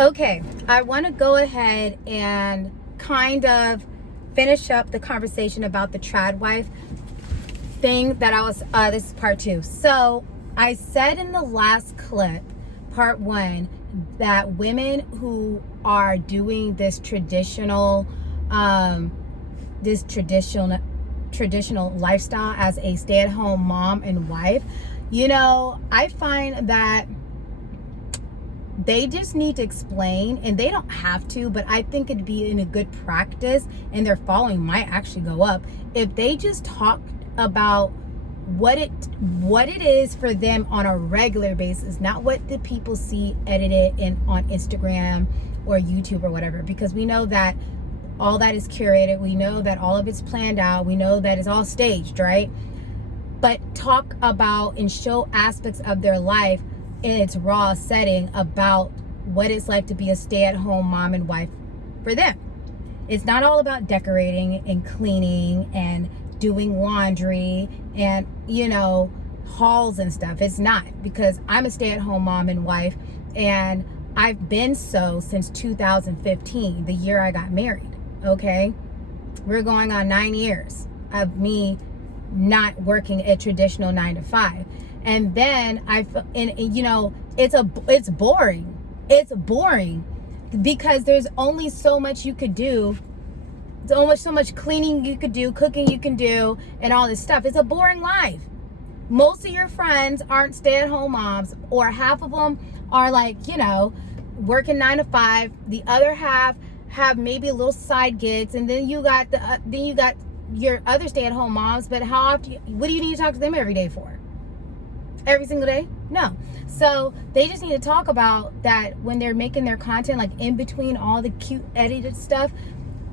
Okay, I want to go ahead and kind of finish up the conversation about the trad wife thing that this is part two. So I said in the last clip, part one, that women who are doing this this traditional lifestyle as a stay-at-home mom and wife, I find that they just need to explain, and they don't have to, but I think it'd be in a good practice, and their following might actually go up if they just talk about what it is for them on a regular basis, not what the people see edited on Instagram or YouTube or whatever, because we know that all that is curated, we know that all of it's planned out, we know that it's all staged, right? But talk about and show aspects of their life in its raw setting about what it's like to be a stay-at-home mom and wife for them. It's not all about decorating and cleaning and doing laundry and hauls and stuff. It's not, because I'm a stay-at-home mom and wife, and I've been so since 2015, the year I got married. Okay, we're going on 9 years of me not working a traditional 9 to 5. And then it's boring. It's boring because there's only so much you could do. There's so much cleaning you could do, cooking you can do, and all this stuff. It's a boring life. Most of your friends aren't stay-at-home moms, or half of them are working 9 to 5. The other half have maybe a little side gigs, and then you got your other stay-at-home moms. But how often? What do you need to talk to them every day for? Every single day? No. So they just need to talk about that when they're making their content, like in between all the cute edited stuff.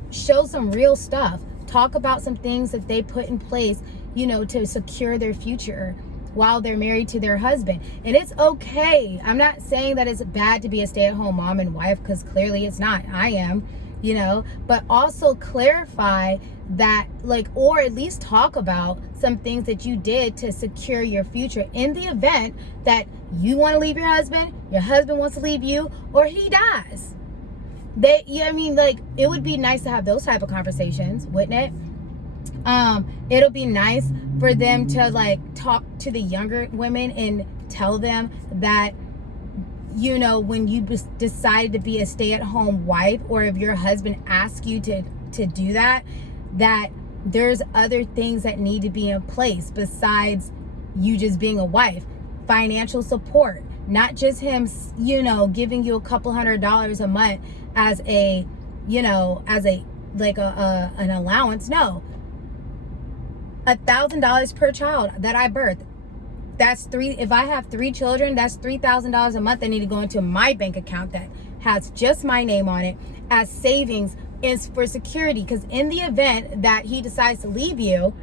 Show some real stuff. Talk about some things that they put in place, to secure their future while they're married to their husband. And it's okay. I'm not saying that it's bad to be a stay-at-home mom and wife, because clearly it's not. I am, but also clarify that, or at least talk about some things that you did to secure your future in the event that you want to leave your husband wants to leave you, or he dies. It would be nice to have those type of conversations, wouldn't it? It'll be nice for them to talk to the younger women and tell them that, when you decide to be a stay-at-home wife, or if your husband asks you to do that there's other things that need to be in place besides you just being a wife. Financial support, not just him, giving you a couple $100 a month as an allowance. No, $1,000 per child that I birth. That's if I have 3 children, that's $3,000 a month that need to go into my bank account that has just my name on it as savings, is for security. Because in the event that he decides to leave you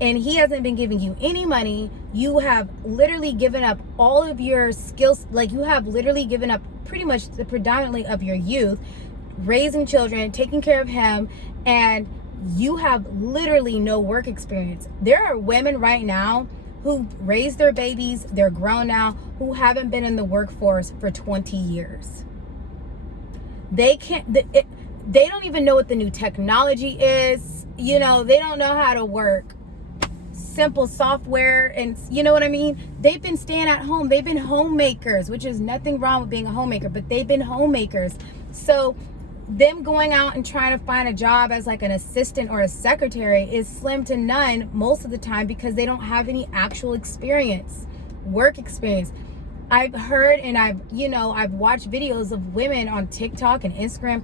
and he hasn't been giving you any money, you have literally given up all of your skills. You have literally given up pretty much the predominantly of your youth raising children, taking care of him, and you have literally no work experience. There are women right now who raised their babies, they're grown now, who haven't been in the workforce for 20 years. They don't even know what the new technology is. They don't know how to work simple software, and you know what I mean? They've been staying at home. They've been homemakers, which is nothing wrong with being a homemaker, but they've been homemakers. So them going out and trying to find a job as an assistant or a secretary is slim to none most of the time, because they don't have any actual work experience. I've heard, and I've watched videos of women on TikTok and Instagram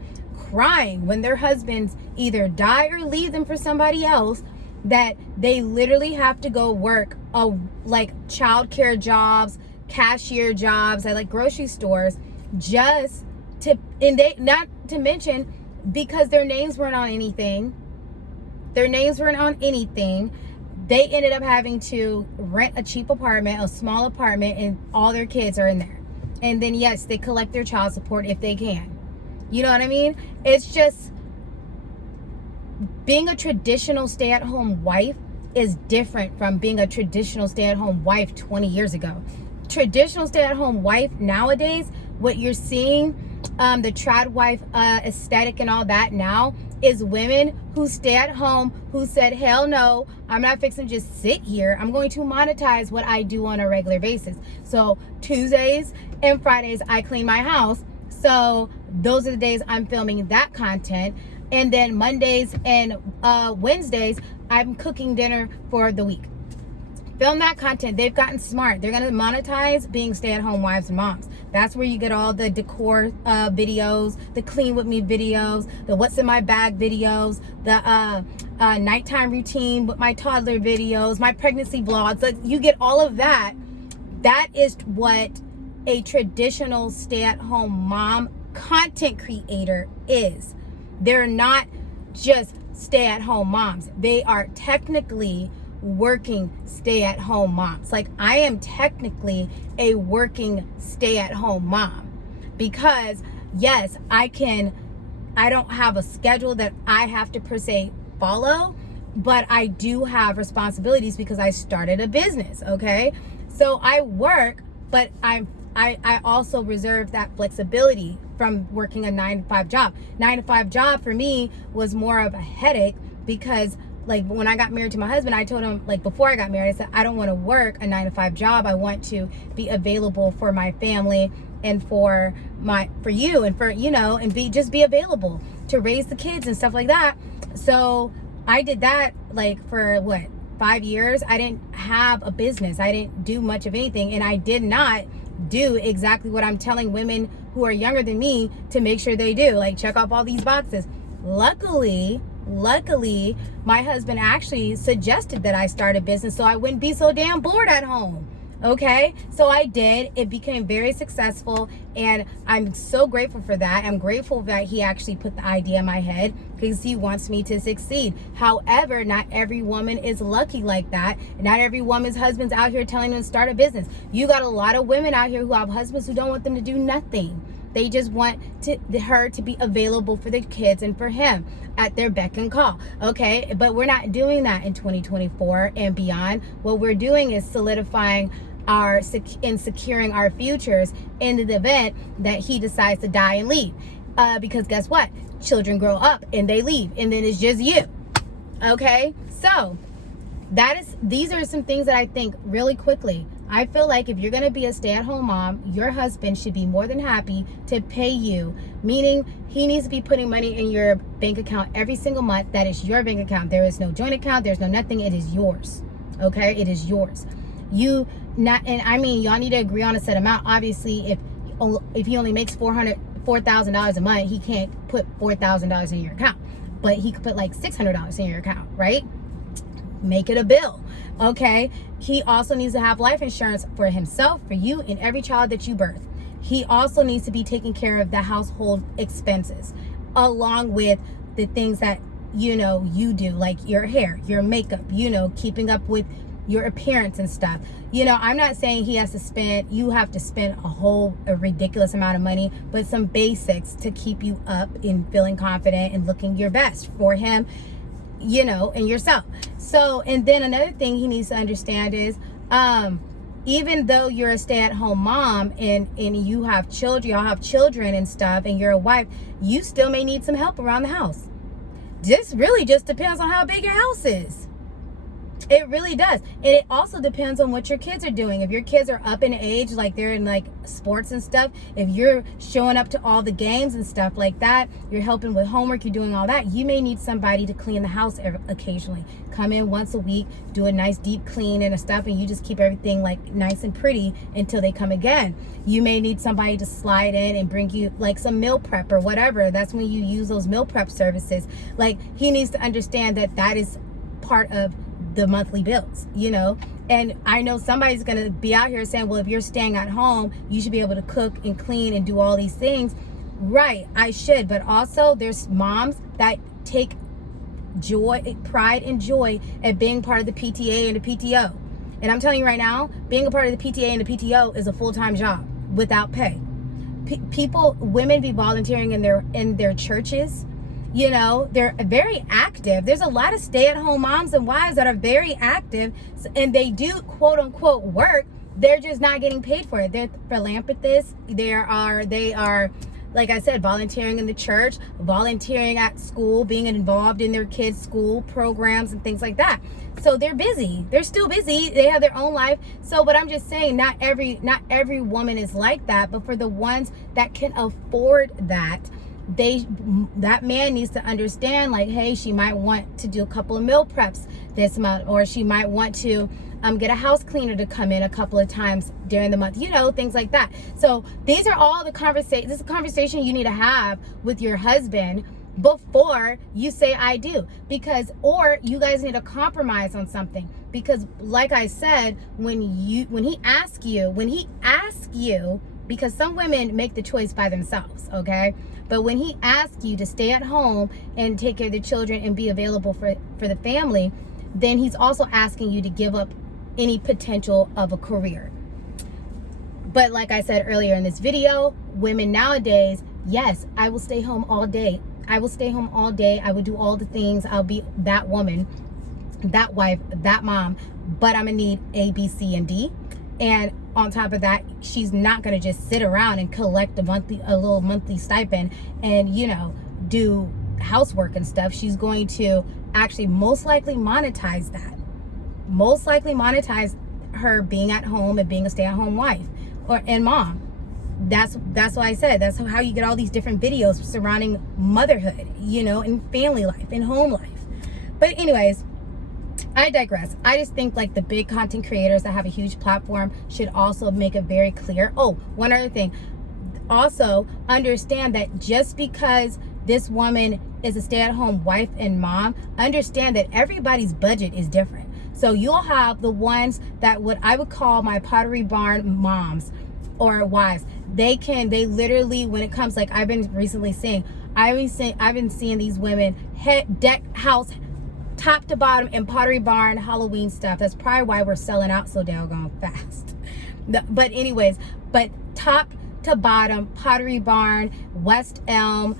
crying when their husbands either die or leave them for somebody else, that they literally have to go work childcare jobs, cashier jobs at grocery stores, just to, and they, not to mention, because their names weren't on anything, they ended up having to rent a cheap apartment, a small apartment, and all their kids are in there. And then yes, they collect their child support if they can. You know what I mean? It's just, being a traditional stay-at-home wife is different from being a traditional stay-at-home wife 20 years ago. Traditional stay-at-home wife nowadays, what you're seeing the trad wife aesthetic and all that now is women who stay at home, who said, hell no, I'm not fixing to just sit here. I'm going to monetize what I do on a regular basis. So Tuesdays and Fridays, I clean my house. So those are the days I'm filming that content. And then Mondays and Wednesdays, I'm cooking dinner for the week. Film that content. They've gotten smart. They're going to monetize being stay-at-home wives and moms. That's where you get all the decor videos, the clean with me videos, the what's in my bag videos, the nighttime routine with my toddler videos, my pregnancy vlogs. Like, you get all of that. That is what a traditional stay-at-home mom content creator is. They're not just stay-at-home moms. They are technically working stay-at-home moms. Like, I am technically a working stay-at-home mom, because yes, I don't have a schedule that I have to per se follow, but I do have responsibilities because I started a business. Okay, so I work, but I also reserve that flexibility from working a 9-to-5 job. 9-to-5 job for me was more of a headache, because like when I got married to my husband, I told him, like before I got married, I said, I don't want to work a 9-to-5 job. I want to be available for my family and for you and for, and be available to raise the kids and stuff like that. So I did that like for 5 years. I didn't have a business. I didn't do much of anything. And I did not do exactly what I'm telling women who are younger than me to make sure they do, like check off all these boxes. Luckily, my husband actually suggested that I start a business so I wouldn't be so damn bored at home. Okay, so I did. It became very successful, and I'm so grateful for that. I'm grateful that he actually put the idea in my head, because he wants me to succeed. However, not every woman is lucky like that. Not every woman's husband's out here telling them to start a business. You got a lot of women out here who have husbands who don't want them to do nothing. They just want her to be available for the kids and for him at their beck and call. Okay, but we're not doing that in 2024 and beyond. What we're doing is solidifying securing our futures in the event that he decides to die and leave. Because guess what? Children grow up and they leave, and then it's just you. Okay, so these are some things that I think really quickly. I feel like if you're going to be a stay-at-home mom, your husband should be more than happy to pay you, meaning he needs to be putting money in your bank account every single month. That is your bank account. There is no joint account. There's no nothing. It is yours. Okay, it is yours. Y'all need to agree on a set amount. Obviously, if he only makes $4,000 a month, he can't put $4,000 in your account, but he could put like $600 in your account, right? Make it a bill. Okay, he also needs to have life insurance for himself, for you, and every child that you birth. He also needs to be taking care of the household expenses, along with the things that you do, like your hair, your makeup, keeping up with your appearance and stuff. I'm not saying you have to spend a ridiculous amount of money, but some basics to keep you up in feeling confident and looking your best for him, and yourself. So, and then another thing he needs to understand is, even though you're a stay-at-home mom and you have children, y'all have children and stuff, and you're a wife, you still may need some help around the house. This really just depends on how big your house is. It really does. And it also depends on what your kids are doing. If your kids are up in age, like they're in like sports and stuff, if you're showing up to all the games and stuff like that, you're helping with homework, you're doing all that, you may need somebody to clean the house occasionally. Come in once a week, do a nice deep clean and stuff, and you just keep everything like nice and pretty until they come again. You may need somebody to slide in and bring you like some meal prep or whatever. That's when you use those meal prep services. Like, he needs to understand that is part of the monthly bills, and I know somebody's gonna be out here saying, well, if you're staying at home, you should be able to cook and clean and do all these things. Right, I should, but also there's moms that take pride and joy at being part of the PTA and the PTO. And I'm telling you right now, being a part of the PTA and the PTO is a full-time job without pay. Women be volunteering in their churches. They're very active. There's a lot of stay-at-home moms and wives that are very active, and they do quote unquote work. They're just not getting paid for it. They're philanthropists. They are like I said, volunteering in the church, volunteering at school, being involved in their kids' school programs and things like that. So they're busy. They're still busy. They have their own life. So, but I'm just saying, not every woman is like that. But for the ones that can afford that, that man needs to understand, like, hey, she might want to do a couple of meal preps this month, or she might want to get a house cleaner to come in a couple of times during the month, things like that. So these are all the conversations. This is a conversation you need to have with your husband before you say I do, or you guys need to compromise on something, because like I said, when he asks you, because some women make the choice by themselves, okay? But when he asks you to stay at home and take care of the children and be available for the family, then he's also asking you to give up any potential of a career. But like I said earlier in this video, women nowadays, yes, I will stay home all day. I will stay home all day. I will do all the things. I'll be that woman, that wife, that mom, but I'm gonna need A, B, C, and D. And on top of that, she's not gonna just sit around and collect a little monthly stipend and, do housework and stuff. She's going to actually most likely monetize that. Most likely monetize her being at home and being a stay-at-home wife and mom. That's what I said. That's how you get all these different videos surrounding motherhood, and family life and home life. But anyways, I digress. I just think like the big content creators that have a huge platform should also make it very clear. Oh, one other thing. Also understand that just because this woman is a stay-at-home wife and mom, understand that everybody's budget is different. So you'll have the ones that I would call my Pottery Barn moms or wives. They literally, when it comes, like I've been recently seeing, I've been seeing these women deck house top to bottom in Pottery Barn Halloween stuff. That's probably why we're selling out so doggone fast. But anyways, top to bottom, Pottery Barn, West Elm,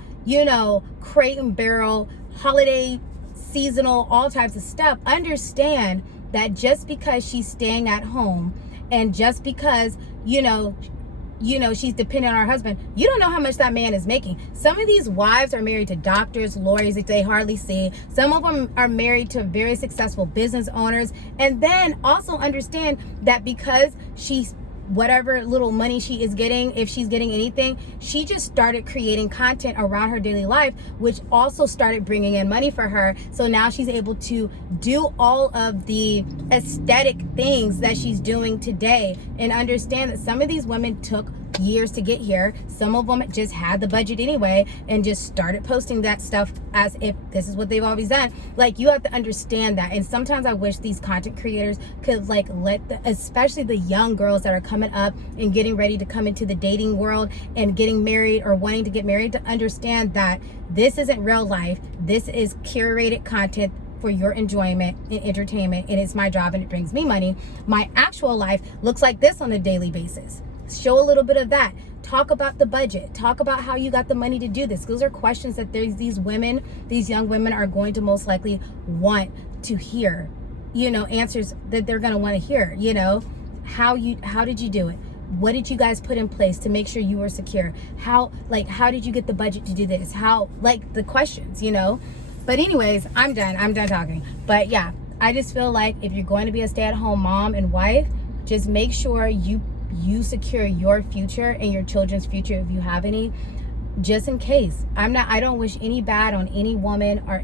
Crate and Barrel, holiday, seasonal, all types of stuff. Understand that just because she's staying at home and just because, she's dependent on her husband, you don't know how much that man is making. Some of these wives are married to doctors, lawyers that they hardly see. Some of them are married to very successful business owners. And then also understand that because she's whatever little money she is getting, if she's getting anything, she just started creating content around her daily life, which also started bringing in money for her. So now she's able to do all of the aesthetic things that she's doing today. And understand that some of these women took years to get here. Some of them just had the budget anyway and just started posting that stuff as if this is what they've always done. Like, you have to understand that. And sometimes I wish these content creators could especially the young girls that are coming up and getting ready to come into the dating world and getting married or wanting to get married, to understand that this isn't real life. This is curated content for your enjoyment and entertainment, and it's my job and it brings me money. My actual life looks like this on a daily basis. Show a little bit of that. Talk about the budget. Talk about how you got the money to do this. Those are questions that these young women are going to most likely want to hear, answers that they're going to want to hear, how did you do it? What did you guys put in place to make sure you were secure? How did you get the budget to do this? The questions, But anyways, I'm done talking. But yeah, I just feel like if you're going to be a stay-at-home mom and wife, just make sure you secure your future and your children's future if you have any, just in case. I don't wish any bad on any woman or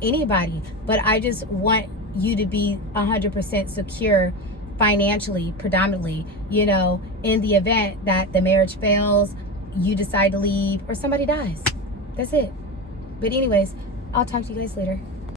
anybody, but I just want you to be 100% secure financially, predominantly, in the event that the marriage fails, you decide to leave, or somebody dies. That's it. But anyways, I'll talk to you guys later.